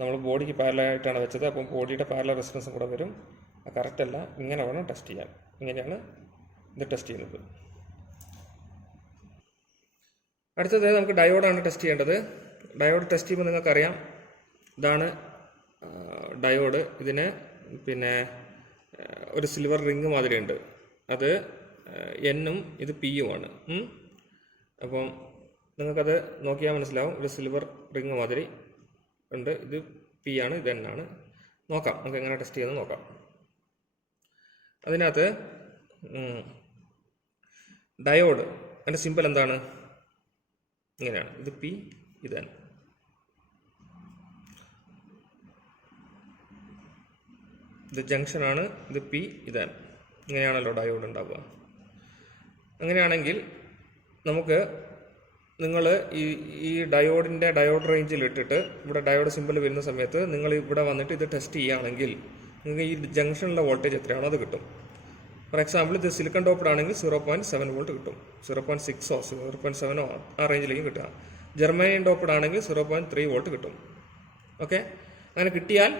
നമ്മൾ ബോഡിക്ക് പാരലായിട്ടാണ് വെച്ചത്. അപ്പം ബോഡിയുടെ പാരലൽ റെസിസ്റ്റൻസും കൂടെ വരും. കറക്റ്റ് അല്ല. ഇങ്ങനെ വേണം ടെസ്റ്റ് ചെയ്യാൻ. ഇങ്ങനെയാണ് ഇത് ടെസ്റ്റ് ചെയ്യുന്നത്. അടുത്തത് നമുക്ക് ഡയോഡാണ് ടെസ്റ്റ് ചെയ്യേണ്ടത്. ഡയോഡ് ടെസ്റ്റ് ചെയ്യുമ്പോൾ നിങ്ങൾക്കറിയാം, ഇതാണ് ഡയോഡ്. ഇതിന് പിന്നെ ഒരു സിൽവർ റിങ് മാതിരിയുണ്ട്. അത് എന്നും ഇത് പിയുമാണ്. അപ്പം നിങ്ങൾക്കത് നോക്കിയാൽ മനസ്സിലാവും. ഒരു സിൽവർ റിങ് മാതിരി ഉണ്ട്. ഇത് പി ആണ്, ഇത് എന്നാണ്. നോക്കാം, നമുക്ക് എങ്ങനെ ടെസ്റ്റ് ചെയ്യുന്നത് നോക്കാം. അതിനകത്ത് ഡയോഡ് അതിൻ്റെ സിമ്പിൾ എന്താണ്? ഇങ്ങനെയാണ്. ഇത് പി, ഇത് എൻ. ഇത് ജംഗ്ഷനാണ്. ഇത് പി, ഇത് എൻ. ഇങ്ങനെയാണല്ലോ ഡയോഡ് ഉണ്ടാവുക. അങ്ങനെയാണെങ്കിൽ നമുക്ക് നിങ്ങൾ ഈ ഡയോഡിൻ്റെ ഡയോഡ് റേഞ്ചിൽ ഇട്ടിട്ട് ഇവിടെ ഡയോഡ് സിമ്പിൾ വരുന്ന സമയത്ത് നിങ്ങൾ ഇവിടെ വന്നിട്ട് ഇത് ടെസ്റ്റ് ചെയ്യുകയാണെങ്കിൽ നിങ്ങൾക്ക് ഈ ജംഗ്ഷനിലെ വോൾട്ടേജ് എത്രയാണോ അത് കിട്ടും. ഫോർ എക്സാമ്പിൾ ഇത് സിലിക്കൺ ടോപ്ഡ് ആണെങ്കിൽ 0.7 വോൾട്ട് കിട്ടും. 0.6 0.7 ആ റേഞ്ചിലേക്ക് കിട്ടുക. ജർമ്മനിയൻ ടോപ്ഡ് ആണെങ്കിൽ 0.3 വോൾട്ട് കിട്ടും. ഓക്കെ, അങ്ങനെ കിട്ടിയാൽ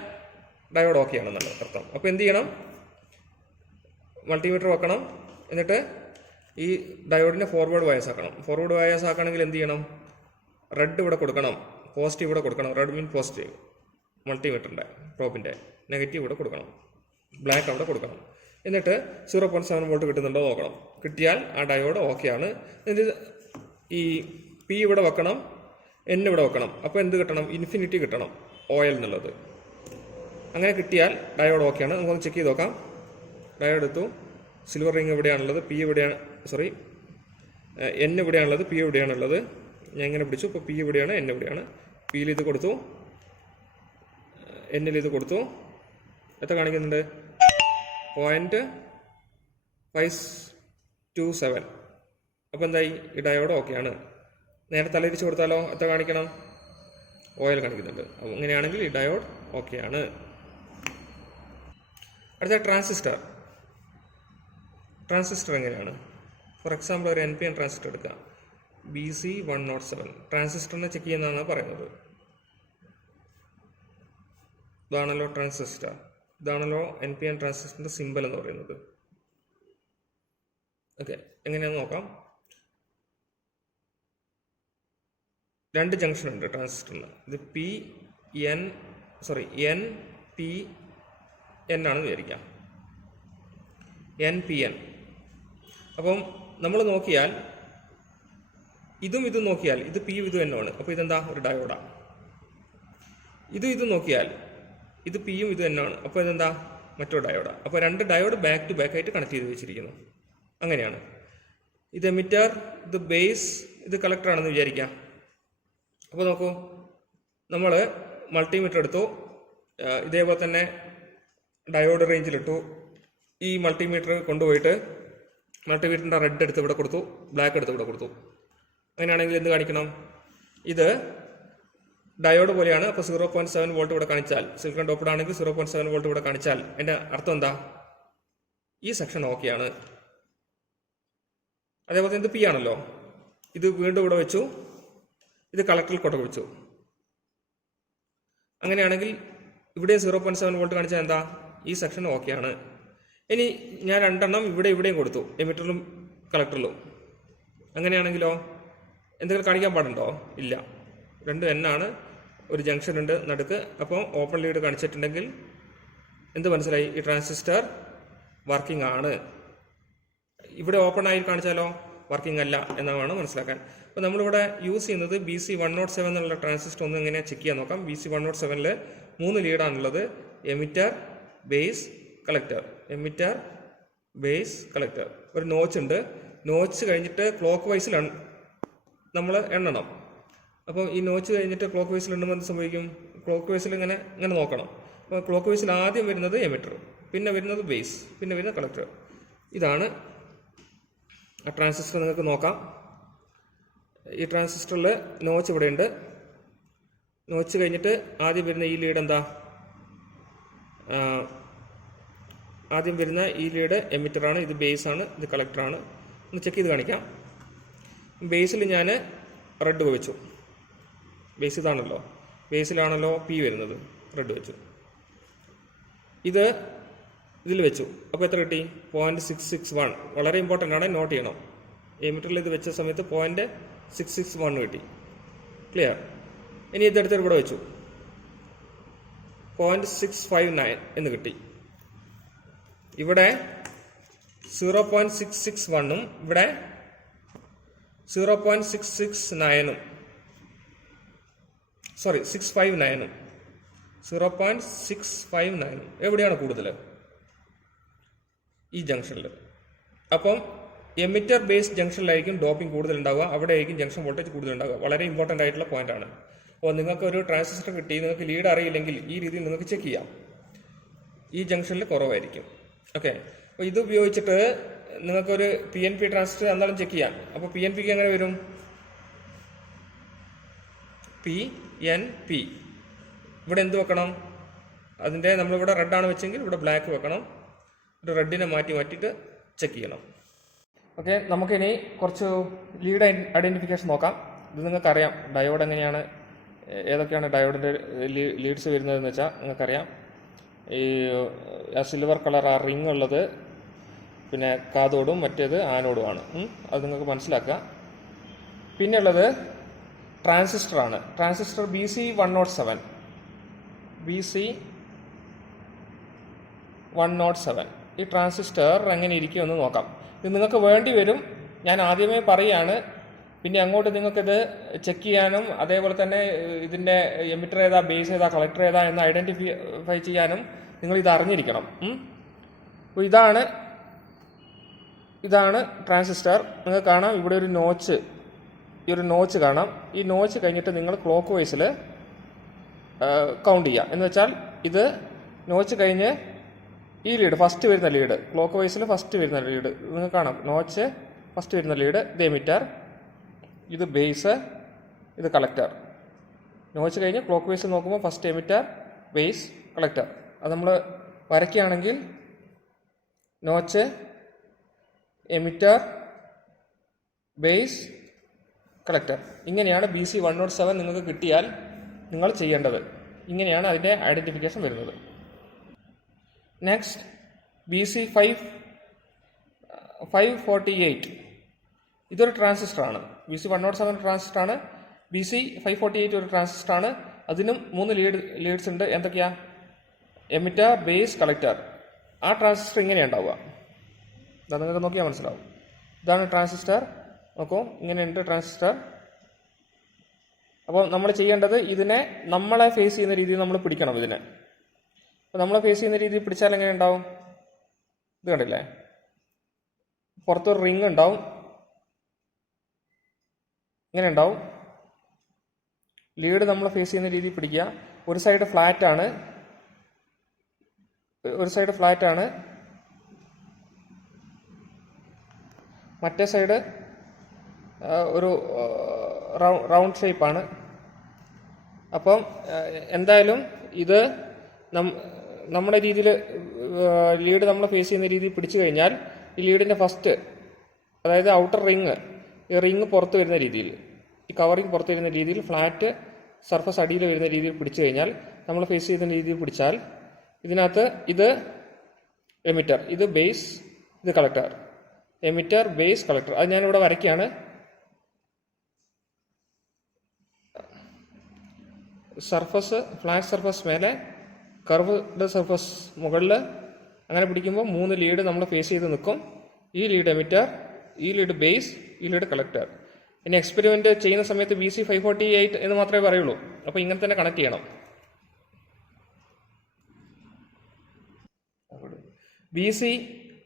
ഡയോഡ് ഓക്കെ ആണെന്നല്ല അർത്ഥം. അപ്പോൾ എന്ത് ചെയ്യണം? മൾട്ടിമീറ്റർ വെക്കണം. എന്നിട്ട് ഈ ഡയോഡിനെ ഫോർവേഡ് വയസ് ആക്കണം. ഫോർവേഡ് വയസ് ആക്കണമെങ്കിൽ എന്ത് ചെയ്യണം? റെഡ് ഇവിടെ കൊടുക്കണം, പോസിറ്റീവ് ഇവിടെ കൊടുക്കണം. റെഡ് മീൻ പോസിറ്റീവ് മൾട്ടിമീറ്ററിൻ്റെ പ്രോബിൻ്റെ, നെഗറ്റീവ് ഇവിടെ കൊടുക്കണം, ബ്ലാക്ക് അവിടെ കൊടുക്കണം. എന്നിട്ട് 0.7 വോൾട്ട് കിട്ടുന്നുണ്ടോ നോക്കണം. കിട്ടിയാൽ ആ ഡയോഡ് ഓക്കെയാണ്. എന്നിട്ട് ഈ പി ഇവിടെ വെക്കണം, എൻ ഇവിടെ വെക്കണം. അപ്പോൾ എന്ത് കിട്ടണം? ഇൻഫിനിറ്റി കിട്ടണം, ഓയിൽ എന്നുള്ളത്. അങ്ങനെ കിട്ടിയാൽ ഡയോഡ് ഓക്കെയാണ്. നമുക്കൊന്ന് ചെക്ക് ചെയ്ത് നോക്കാം. ഡയോഡ് എടുത്തു. സിൽവർ റിങ് എവിടെയാണുള്ളത്? പി എവിടെയാണ്? സോറി, എൻ എവിടെയാണുള്ളത്? പി എവിടെയാണുള്ളത്? ഞാൻ ഇങ്ങനെ പിടിച്ചു. ഇപ്പോൾ പി എവിടെയാണ്, എൻ എവിടെയാണ്? പിയിൽ ഇത് കൊടുത്തു, എന്നിൽ ഇത് കൊടുത്തു. എത്ര കാണിക്കുന്നുണ്ട്? 0.527. അപ്പോൾ എന്തായി? ഈ ഡയോഡ് ഓക്കെയാണ്. നേരെ തലതിരിച്ച് കൊടുത്താലോ എത്ര കാണിക്കണം? ഓയിൽ കാണിക്കുന്നുണ്ട്. അപ്പോൾ ഇങ്ങനെയാണെങ്കിൽ ഈ ഡയോഡ് ഓക്കെയാണ്. അടുത്ത ട്രാൻസിസ്റ്റർ. ട്രാൻസിസ്റ്റർ എങ്ങനെയാണ്? ഫോർ എക്സാമ്പിൾ ഒരു NPN ട്രാൻസിസ്റ്റർ എടുക്കുക. BC107 ട്രാൻസിസ്റ്ററിനെ ചെക്ക് ചെയ്യുന്നതാണ് പറയുന്നത്. ഇതാണല്ലോ ട്രാൻസിസ്റ്റർ. ഇതാണല്ലോ NPN ട്രാൻസിസ്റ്ററിൻ്റെ സിമ്പൽ എന്ന് പറയുന്നത്. ഓക്കെ, എങ്ങനെയാണെന്ന് നോക്കാം. 2 ജംഗ്ഷൻ ഉണ്ട് ട്രാൻസിസ്റ്ററിന്. ഇത് NPN ആണെന്ന് വിചാരിക്കാം. NPN. അപ്പം നമ്മൾ നോക്കിയാൽ ഇതും നോക്കിയാൽ ഇത് പി ഇതും എന്നുമാണ്. അപ്പോൾ ഇതെന്താ? ഒരു ഡയോഡാണ്. ഇതും നോക്കിയാൽ ഇത് പിയും ഇത് എന്നാണ്. അപ്പോൾ ഇതെന്താ? മറ്റൊരു ഡയോഡാണ്. അപ്പോൾ 2 ഡയോഡ് ബാക്ക് ടു ബാക്ക് ആയിട്ട് കണക്ട് ചെയ്ത് വെച്ചിരിക്കുന്നു. അങ്ങനെയാണ്. ഇത് എമിറ്റർ, ഇത് ബേസ്, ഇത് കളക്ടർ ആണെന്ന് വിചാരിക്കാം. അപ്പോൾ നോക്കൂ, നമ്മൾ മൾട്ടിമീറ്റർ എടുത്തു. ഇതേപോലെ തന്നെ ഡയോഡ് റേഞ്ചിലിട്ടു. ഈ മൾട്ടിമീറ്റർ കൊണ്ടുപോയിട്ട് മൾട്ടിമീറ്ററിൻ്റെ റെഡ് എടുത്ത് ഇവിടെ കൊടുത്തു, ബ്ലാക്ക് എടുത്ത് ഇവിടെ കൊടുത്തു. അങ്ങനെയാണെങ്കിൽ എന്ത് കാണിക്കണം? ഇത് ഡയോഡ് പോലെയാണ്. അപ്പോൾ 0.7 വോൾട്ട് ഇവിടെ കാണിച്ചാൽ, സിലിക്കൺ ടോപ്ഡ് ആണെങ്കിൽ 0.7 വോൾട്ട് ഇവിടെ കാണിച്ചാൽ എൻ്റെ അർത്ഥം എന്താ? ഈ സെക്ഷൻ ഓക്കെയാണ്. അതേപോലെ ഇത് പി ആണല്ലോ. ഇത് വീണ്ടും ഇവിടെ വെച്ചു. ഇത് കളക്ടറിൽ കൊണ്ട വെച്ചു. അങ്ങനെയാണെങ്കിൽ ഇവിടെ 0.7 വോൾട്ട് കാണിച്ചാൽ എന്താ, ഈ സെക്ഷൻ ഓക്കെയാണ്. ഇനി ഞാൻ രണ്ടെണ്ണം ഇവിടെയും കൊടുത്തു, എമിറ്ററിലും കളക്ടറിലും. അങ്ങനെയാണെങ്കിലോ എന്തെങ്കിലും കാണിക്കാൻ പാടുണ്ടോ? ഇല്ല. രണ്ടും എന്നാണ്, ഒരു ജംഗ്ഷൻ ഉണ്ട് നടുക്ക്. അപ്പോൾ ഓപ്പൺ ലീഡ് കാണിച്ചിട്ടുണ്ടെങ്കിൽ എന്ത് മനസ്സിലായി? ഈ ട്രാൻസിസ്റ്റർ വർക്കിംഗ് ആണ്. ഇവിടെ ഓപ്പൺ ആയി കാണിച്ചാലോ വർക്കിംഗ് അല്ല എന്നാണ് മനസ്സിലാക്കാൻ. അപ്പോൾ നമ്മളിവിടെ യൂസ് ചെയ്യുന്നത് BC107 എന്നുള്ള ട്രാൻസിസ്റ്റർ ഒന്ന് എങ്ങനെയാണ് ചെക്ക് ചെയ്യാൻ നോക്കാം. BC107 3 ലീഡാണുള്ളത്. Emitter, base, collector. Emitter, base, collector. ഒരു നോച്ച് ഉണ്ട്. നോച്ച് കഴിഞ്ഞിട്ട് ക്ലോക്ക് വൈസിലാണ് നമ്മൾ എണ്ണണം. അപ്പോൾ ഈ നോച്ച് കഴിഞ്ഞിട്ട് ക്ലോക്ക് വൈസിൽ എണ്ണുമ്പോൾ എന്ത് സംഭവിക്കും? ക്ലോക്ക് വൈസിൽ ഇങ്ങനെ നോക്കണം. അപ്പോൾ ക്ലോക്ക് വൈസിൽ ആദ്യം വരുന്നത് എമിറ്റർ, പിന്നെ വരുന്നത് ബേസ്, പിന്നെ വരുന്നത് കളക്ടർ. ഇതാണ് ആ ട്രാൻസിസ്റ്റർ. നിങ്ങൾക്ക് നോക്കാം. ഈ ട്രാൻസിസ്റ്ററിൽ നോച്ച് ഇവിടെ ഉണ്ട്. നോച്ച് കഴിഞ്ഞിട്ട് ആദ്യം വരുന്ന ഈ ലീഡ് എന്താ? ആദ്യം വരുന്ന ഈ ലീഡ് എമിറ്ററാണ്, ഇത് ബേസ് ആണ്, ഇത് കളക്ടറാണ്. ഒന്ന് ചെക്ക് ചെയ്ത് കാണിക്കാം. ബേസിൽ ഞാൻ റെഡ് വെച്ചു. ബേസ് ഇതാണല്ലോ, ബേസിലാണല്ലോ പി വരുന്നത്. റെഡ് വെച്ചു. ഇതിൽ വെച്ചു. അപ്പോൾ എത്ര കിട്ടി? 0.661. വളരെ ഇമ്പോർട്ടൻ്റ് ആണ്, നോട്ട് ചെയ്യണം. എമിറ്ററിൽ ഇത് വെച്ച സമയത്ത് 0.661 കിട്ടി. ക്ലിയർ? ഇനി ഇതെടുത്ത് ഇവിടെ വെച്ചു, 0.659 എന്ന് കിട്ടി. ഇവിടെ 0.661 ഇവിടെ 0.669 659 0.659 എവിടെയാണ് കൂടുതൽ? ഈ ജംഗ്ഷനിൽ. അപ്പം എമിറ്റർ ബേസ് ജംഗ്ഷനിലായിരിക്കും ഡോപ്പിംഗ് കൂടുതൽ ഉണ്ടാവുക, അവിടെ ആയിരിക്കും ജംഗ്ഷൻ വോൾട്ടേജ് കൂടുതൽ ഉണ്ടാവുക. വളരെ ഇമ്പോർട്ടൻ്റ് ആയിട്ടുള്ള പോയിന്റ് ആണ്. അപ്പോൾ നിങ്ങൾക്ക് ഒരു ട്രാൻസിസ്റ്റർ കിട്ടി, നിങ്ങൾക്ക് ലീഡ് അറിയില്ലെങ്കിൽ ഈ രീതിയിൽ നിങ്ങൾക്ക് ചെക്ക് ചെയ്യാം. ഈ ജംഗ്ഷനിൽ കുറവായിരിക്കും. ഓക്കെ. അപ്പോൾ ഇത് ഉപയോഗിച്ചിട്ട് നിങ്ങൾക്കൊരു PNP ട്രാൻസിസ്റ്റർ എന്നാലും ചെക്ക് ചെയ്യാം. അപ്പോൾ PNPക്ക് എങ്ങനെ വരും? PNP ഇവിടെ എന്ത് വെക്കണം? അതിൻ്റെ നമ്മളിവിടെ റെഡാണ് വെച്ചെങ്കിൽ ഇവിടെ ബ്ലാക്ക് വെക്കണം. ഒരു റെഡിനെ മാറ്റിയിട്ട് ചെക്ക് ചെയ്യണം. ഓക്കെ. നമുക്കിനി കുറച്ച് ലീഡ് ഐഡൻറ്റിഫിക്കേഷൻ നോക്കാം. ഇത് നിങ്ങൾക്കറിയാം ഡയോഡ് എങ്ങനെയാണ്, ഏതൊക്കെയാണ് ഡയോഡിൻ്റെ ലീഡ്സ് വരുന്നതെന്ന് വെച്ചാൽ നിങ്ങൾക്കറിയാം. ഈ സിൽവർ കളർ ആ റിങ് ഉള്ളത് പിന്നെ കാഥോഡും മറ്റേത് ആനോഡുമാണ്. അത് നിങ്ങൾക്ക് മനസ്സിലാക്കുക. പിന്നെ ഉള്ളത് ട്രാൻസിസ്റ്ററാണ്. Transistor BC107. BC107 ഈ ട്രാൻസിസ്റ്റർ എങ്ങനെ ഇരിക്കുമെന്ന് നോക്കാം. ഇത് നിങ്ങൾക്ക് വേണ്ടി വരും. ഞാൻ ആദ്യമേ പറയുകയാണ്. പിന്നെ അങ്ങോട്ട് നിങ്ങൾക്കിത് ചെക്ക് ചെയ്യാനും അതേപോലെ തന്നെ ഇതിൻ്റെ എമിറ്റർ ഏതാ, ബേസ് ഏതാ, കളക്ടർ ഏതാ എന്ന് ഐഡൻറ്റിഫൈ ചെയ്യാനും നിങ്ങൾ ഇത് അറിഞ്ഞിരിക്കണം. അപ്പോൾ ഇതാണ് ട്രാൻസിസ്റ്റർ. നിങ്ങൾക്ക് കാണാം ഇവിടെ ഒരു നോച്ച്, ഈ ഒരു നോച്ച് കാണാം. ഈ നോച്ച് കഴിഞ്ഞിട്ട് നിങ്ങൾ ക്ലോക്ക് വൈസിൽ കൗണ്ട് ചെയ്യുക. എന്ന് വെച്ചാൽ ഇത് നോച്ച് കഴിഞ്ഞ് ഈ ലീഡ് ഫസ്റ്റ് വരുന്ന ലീഡ്, ക്ലോക്ക് വൈസിൽ ഫസ്റ്റ് വരുന്ന ലീഡ് നിങ്ങൾക്ക് കാണാം. നോച്ച് ഫസ്റ്റ് വരുന്ന ലീഡ്, ഇത് എമിറ്റർ, ഇത് ബേസ്, ഇത് കളക്ടർ. നോച്ച് കഴിഞ്ഞ് ക്ലോക്ക് വൈസ് നോക്കുമ്പോൾ ഫസ്റ്റ് എമിറ്റർ, ബേസ്, കളക്ടർ. അത് നമ്മൾ വരയ്ക്കുകയാണെങ്കിൽ നോച്ച്, എമിറ്റർ, ബേസ്, കളക്ടർ. ഇങ്ങനെയാണ് BC107 നിങ്ങൾക്ക് കിട്ടിയാൽ നിങ്ങൾ ചെയ്യേണ്ടത്. ഇങ്ങനെയാണ് അതിൻ്റെ ഐഡൻറ്റിഫിക്കേഷൻ വരുന്നത്. Next BC548. ഇതൊരു ട്രാൻസിസ്റ്ററാണ്. BC107 ട്രാൻസിസ്റ്ററാണ്. BC548 ഒരു ട്രാൻസിസ്റ്ററാണ്. അതിനും 3 ലീഡ്സ് ഉണ്ട്. എന്തൊക്കെയാ? Emitter, base, collector. ആ ട്രാൻസിസ്റ്റർ ഇങ്ങനെയാണ് ഉണ്ടാവുക. ഇതാ നിങ്ങൾക്ക് നോക്കിയാൽ മനസ്സിലാവും. ഇതാണ് ട്രാൻസിസ്റ്റർ. നോക്കൂ, ഇങ്ങനെയുണ്ട് ട്രാൻസിസ്റ്റർ. അപ്പോൾ നമ്മൾ ചെയ്യേണ്ടത് ഇതിനെ നമ്മളെ ഫേസ് ചെയ്യുന്ന രീതിയിൽ നമ്മൾ പിടിക്കണം. ഇതിനെ അപ്പോൾ നമ്മളെ ഫേസ് ചെയ്യുന്ന രീതിയിൽ പിടിച്ചാൽ എങ്ങനെ ഉണ്ടാവും? ഇത് കണ്ടില്ലേ, പുറത്തൊരു റിങ് ഉണ്ടാവും, ഇങ്ങനെ ഉണ്ടാവും. ലീഡ് നമ്മൾ ഫേസ് ചെയ്യുന്ന രീതിയിൽ പിടിക്കുക. ഒരു സൈഡ് ഫ്ലാറ്റ് ആണ്, മറ്റേ സൈഡ് ഒരു റൗണ്ട് ഷേപ്പാണ്. അപ്പം എന്തായാലും ഇത് നമ്മുടെ രീതിയിൽ ലീഡ് നമ്മൾ ഫേസ് ചെയ്യുന്ന രീതിയിൽ പിടിച്ചു കഴിഞ്ഞാൽ ഈ ലീഡിൻ്റെ ഫസ്റ്റ്, അതായത് ഔട്ടർ റിങ്, ഈ റിങ് പുറത്ത് വരുന്ന രീതിയിൽ, ഈ കവറിങ് പുറത്ത് വരുന്ന രീതിയിൽ, ഫ്ലാറ്റ് സർഫസ് അടിയിൽ വരുന്ന രീതിയിൽ പിടിച്ചു കഴിഞ്ഞാൽ നമ്മൾ ഫേസ് ചെയ്യുന്ന രീതിയിൽ പിടിച്ചാൽ ഇതിനകത്ത് ഇത് എമിറ്റർ, ഇത് ബേസ്, ഇത് കളക്ടർ. Emitter, base, collector. അത് ഞാനിവിടെ വരയ്ക്കുകയാണ്. സർഫസ്, ഫ്ലാറ്റ് സർഫസ് മേലെ, കർവ്ഡ് സർഫസ് മുകളിൽ. അങ്ങനെ പിടിക്കുമ്പോൾ 3 ലീഡ് നമ്മൾ ഫേസ് ചെയ്ത് നിൽക്കും. ഈ ലീഡ് എമിറ്റർ, ഈ ലീഡ് ബേസ്, ഈ ലീഡ് കളക്ടർ. ഇനി എക്സ്പെരിമെൻ്റ് ചെയ്യുന്ന സമയത്ത് BC 548 എന്ന് മാത്രമേ പറയുള്ളൂ. അപ്പോൾ ഇങ്ങനെ തന്നെ കണക്ട് ചെയ്യണം. BC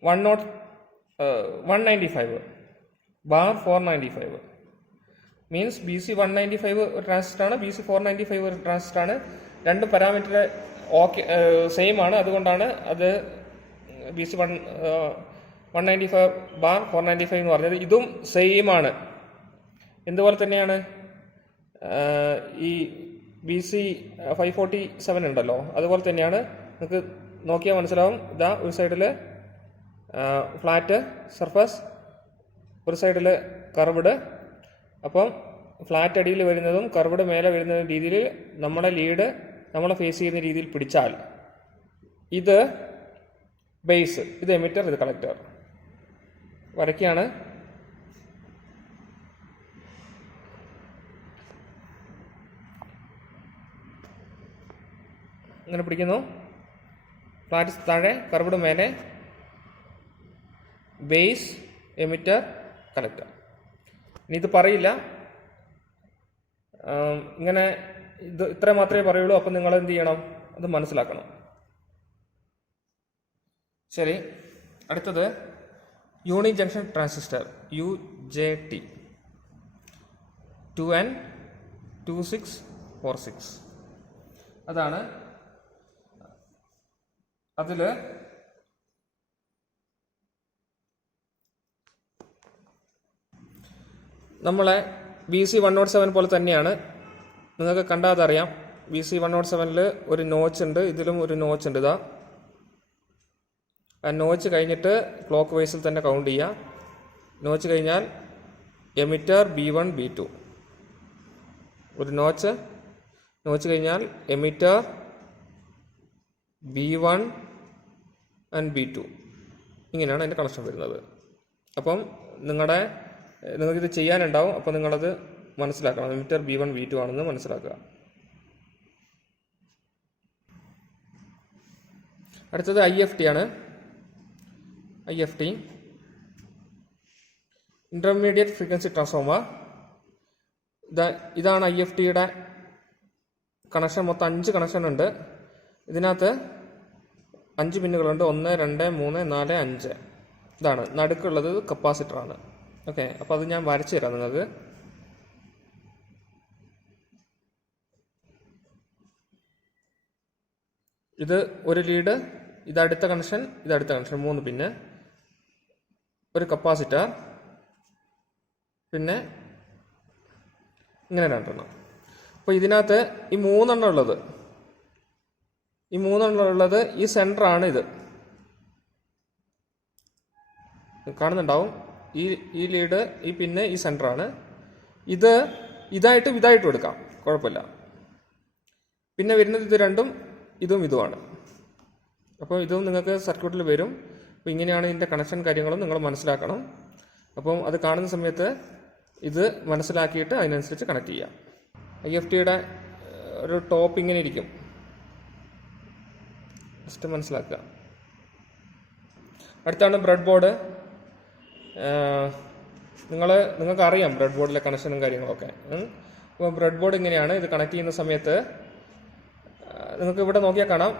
195 ബാർ 495 മീൻസ് BC 195 ഒരു ട്രാൻസിസ്റ്ററാണ്, BC 495 ഒരു ട്രാൻസിസ്റ്ററാണ്. രണ്ട് പാരാമീറ്റർ ഓക്കെ സെയിം ആണ്. അതുകൊണ്ടാണ് അത് BC 195 ബാർ 495 എന്ന് പറഞ്ഞത്. ഇതും സെയിം ആണ്. എന്തുപോലെ തന്നെയാണ് ഈ BC 547 ഉണ്ടല്ലോ, അതുപോലെ തന്നെയാണ്. നിങ്ങൾക്ക് നോക്കിയാൽ മനസ്സിലാവും. ഇതാ ഒരു സൈഡിൽ ഫ്ലാറ്റ് സർഫസ്, ഒരു സൈഡിൽ കർവ്ഡ്. അപ്പം ഫ്ലാറ്റ് അടിയിൽ വരുന്നതും കർവ്ഡ് മേലെ വരുന്ന രീതിയിൽ നമ്മുടെ ലീഡ് നമ്മളെ ഫേസ് ചെയ്യുന്ന രീതിയിൽ പിടിച്ചാൽ ഇത് ബേസ്, ഇത് എമിറ്റർ, ഇത് കളക്ടർ. വരയ്ക്കുകയാണ്. ഇങ്ങനെ പിടിക്കുന്നു. ഫ്ലാറ്റ് താഴെ, കർവ്ഡ് മേലെ, ബേസ്, എമിറ്റർ, കളക്ടർ. ഇനി ഇത് പറയില്ല, ഇങ്ങനെ ഇത് ഇത്ര മാത്രമേ പറയുള്ളൂ. അപ്പം നിങ്ങൾ എന്ത് ചെയ്യണം? അത് മനസ്സിലാക്കണം. ശരി, അടുത്തത് യൂണി ജംഗ്ഷൻ ട്രാൻസിസ്റ്റർ UJT 2N2646. അതാണ്. അതിൽ നമ്മളെ BC 107 പോലെ തന്നെയാണ്. നിങ്ങൾക്ക് കണ്ടാൽ അതറിയാം. BC 107 ഒരു നോച്ച് ഉണ്ട്, ഇതിലും ഒരു നോച്ച് ഉണ്ട്. ഇതാ ആ നോച്ച് കഴിഞ്ഞിട്ട് ക്ലോക്ക് വൈസിൽ തന്നെ കൗണ്ട് ചെയ്യുക. നോച്ച് കഴിഞ്ഞാൽ എമിറ്റർ B1 B2, ഒരു നോച്ച് കഴിഞ്ഞാൽ എമിറ്റർ B1 ആൻഡ് B2. ഇങ്ങനെയാണ് അതിൻ്റെ കണക്ഷൻ വരുന്നത്. അപ്പം നിങ്ങൾക്കിത് ചെയ്യാനുണ്ടാവും. അപ്പോൾ നിങ്ങളത് മനസ്സിലാക്കണം. എമിറ്റർ B1 B2 ആണെന്ന് മനസ്സിലാക്കുക. അടുത്തത് IFT ആണ്. IFT intermediate frequency transformer. ഇതാണ് IFTയുടെ കണക്ഷൻ. മൊത്തം 5 കണക്ഷൻ ഉണ്ട്. ഇതിനകത്ത് 5 പിന്നുകളുണ്ട്. 1 2 3 4 5. ഇതാണ് നടുക്കുള്ളത് കപ്പാസിറ്ററാണ്. ഓക്കെ, അപ്പോൾ അത് ഞാൻ വരച്ചു തരാം നിങ്ങൾക്ക്. ഇത് ഒരു ലീഡ്, ഇതടുത്ത കണക്ഷൻ, ഇതടുത്ത കണക്ഷൻ, 3 പിന്ന്, ഒരു കപ്പാസിറ്റർ, പിന്നെ ഇങ്ങനെ 2 എണ്ണം. അപ്പോൾ ഇതിനകത്ത് ഈ 3 എണ്ണം ഉള്ളത് ഈ സെൻറ്ററാണ്. ഇത് കാണുന്നുണ്ടാവും. ഈ ലീഡ്, ഈ പിന്നെ ഈ സെൻറ്ററാണ്. ഇതായിട്ടും എടുക്കാം, കുഴപ്പമില്ല. പിന്നെ വരുന്നത് ഇത് രണ്ടും, ഇതുമാണ്. അപ്പോൾ ഇതും നിങ്ങൾക്ക് സർക്യൂട്ടിൽ വരും. അപ്പോൾ ഇങ്ങനെയാണ് ഇതിൻ്റെ കണക്ഷൻ കാര്യങ്ങളും നിങ്ങൾ മനസ്സിലാക്കണം. അപ്പം അത് കാണുന്ന സമയത്ത് ഇത് മനസ്സിലാക്കിയിട്ട് അതിനനുസരിച്ച് കണക്ട് ചെയ്യാം. IFTയുടെ ഒരു ടോപ്പ് ഇങ്ങനെ ഇരിക്കും, ജസ്റ്റ് മനസ്സിലാക്കുക. അടുത്താണ് ബ്രെഡ് ബോർഡ്. നിങ്ങൾക്കറിയാം ബ്രെഡ് ബോർഡിലെ കണക്ഷനും കാര്യങ്ങളൊക്കെ. അപ്പോൾ ബ്രെഡ് ബോർഡ് ഇങ്ങനെയാണ്. ഇത് കണക്ട് ചെയ്യുന്ന സമയത്ത് നിങ്ങൾക്ക് ഇവിടെ നോക്കിയാൽ കാണാം,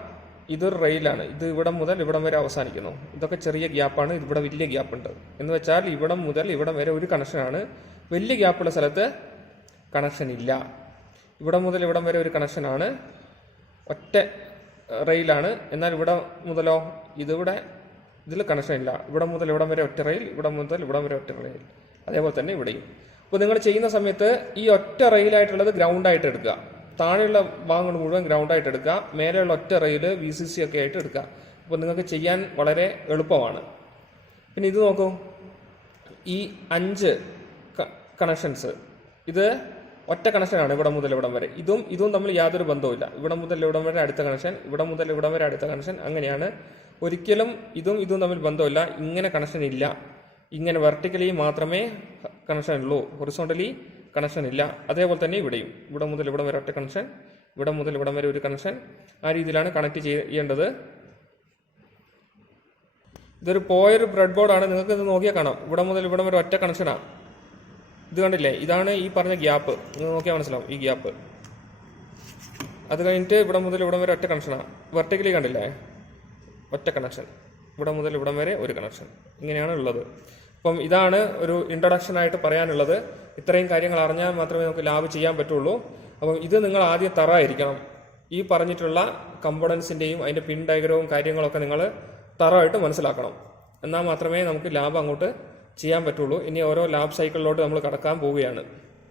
ഇതൊരു റെയിലാണ്. ഇത് ഇവിടം മുതൽ ഇവിടം വരെ അവസാനിക്കുന്നു. ഇതൊക്കെ ചെറിയ ഗ്യാപ്പാണ്. ഇവിടെ വലിയ ഗ്യാപ്പുണ്ട്. എന്ന് വെച്ചാൽ ഇവിടം മുതൽ ഇവിടം വരെ ഒരു കണക്ഷനാണ്. വലിയ ഗ്യാപ്പുള്ള സ്ഥലത്ത് കണക്ഷൻ ഇല്ല. ഇവിടം മുതൽ ഇവിടം വരെ ഒരു കണക്ഷനാണ്, ഒറ്റ റെയിലാണ്. എന്നാൽ ഇവിടെ മുതലോ ഇതിൽ കണക്ഷൻ ഇല്ല. ഇവിടം മുതൽ ഇവിടം വരെ ഒറ്റ റെയിൽ, ഇവിടം മുതൽ ഇവിടം വരെ ഒറ്റ റെയിൽ. അതേപോലെ തന്നെ ഇവിടെയും. അപ്പോൾ നിങ്ങൾ ചെയ്യുന്ന സമയത്ത് ഈ ഒറ്റ റെയിലായിട്ടുള്ളത് ഗ്രൗണ്ടായിട്ട് എടുക്കുക. താഴെയുള്ള ഭാഗങ്ങൾ മുഴുവൻ ഗ്രൗണ്ടായിട്ട് എടുക്കുക. മേലെയുള്ള ഒറ്റ റെയിൽ VCC ഒക്കെ ആയിട്ട് എടുക്കുക. അപ്പോൾ നിങ്ങൾക്ക് ചെയ്യാൻ വളരെ എളുപ്പമാണ്. പിന്നെ ഇത് നോക്കൂ, ഈ 5 കണക്ഷൻസ്, ഇത് ഒറ്റ കണക്ഷനാണ് ഇവിടെ മുതൽ ഇവിടം വരെ. ഇതും തമ്മിൽ യാതൊരു ബന്ധവുമില്ല. ഇവിടെ മുതൽ ഇവിടം വരെ അടുത്ത കണക്ഷൻ, ഇവിടെ മുതൽ ഇവിടം വരെ അടുത്ത കണക്ഷൻ, അങ്ങനെയാണ്. ഒരിക്കലും ഇതും തമ്മിൽ ബന്ധമില്ല. ഇങ്ങനെ കണക്ഷൻ ഇല്ല. ഇങ്ങനെ വെർട്ടിക്കലി മാത്രമേ കണക്ഷൻ ഉള്ളൂ, ഹൊറിസോണ്ടലി കണക്ഷൻ ഇല്ല. അതേപോലെ തന്നെ ഇവിടെയും ഇവിടെ മുതൽ ഇവിടം വരെ ഒറ്റ കണക്ഷൻ, ഇവിടെ മുതൽ ഇവിടം വരെ ഒരു കണക്ഷൻ. ആ രീതിയിലാണ് കണക്ട് ചെയ്യേണ്ടത്. ഇതൊരു പോയൊരു ബ്രെഡ് ബോർഡാണ്. നിങ്ങൾക്ക് ഇത് നോക്കിയാൽ കാണാം. ഇവിടെ മുതൽ ഇവിടം വരെ ഒറ്റ കണക്ഷനാണ്. ഇത് കണ്ടില്ലേ, ഇതാണ് ഈ പറഞ്ഞ ഗ്യാപ്പ്. നിങ്ങൾ നോക്കിയാൽ മനസ്സിലാവും ഈ ഗ്യാപ്പ്. അത് കഴിഞ്ഞിട്ട് ഇവിടെ മുതൽ ഇവിടം വരെ ഒറ്റ കണക്ഷനാണ്. വെർട്ടിക്കലി കണ്ടില്ലേ, ഒറ്റ കണക്ഷൻ, ഇവിടെ മുതൽ ഇവിടം വരെ ഒരു കണക്ഷൻ. ഇങ്ങനെയാണ് ഉള്ളത്. അപ്പം ഇതാണ് ഒരു ഇൻട്രൊഡക്ഷനായിട്ട് പറയാനുള്ളത്. ഇത്രയും കാര്യങ്ങൾ അറിഞ്ഞാൽ മാത്രമേ നമുക്ക് ലാബ് ചെയ്യാൻ പറ്റുള്ളൂ. അപ്പം ഇത് നിങ്ങൾ ആദ്യം തറവായിരിക്കണം. ഈ പറഞ്ഞിട്ടുള്ള കമ്പോണൻസിൻ്റെയും അതിൻ്റെ പിൻ ഡയഗ്രവും കാര്യങ്ങളൊക്കെ നിങ്ങൾ തറവായിട്ട് മനസ്സിലാക്കണം. എന്നാൽ മാത്രമേ നമുക്ക് ലാബ് അങ്ങോട്ട് ചെയ്യാൻ പറ്റുള്ളൂ. ഇനി ഓരോ ലാബ് സൈക്കിളിലോട്ട് നമ്മൾ കടക്കാൻ പോവുകയാണ്.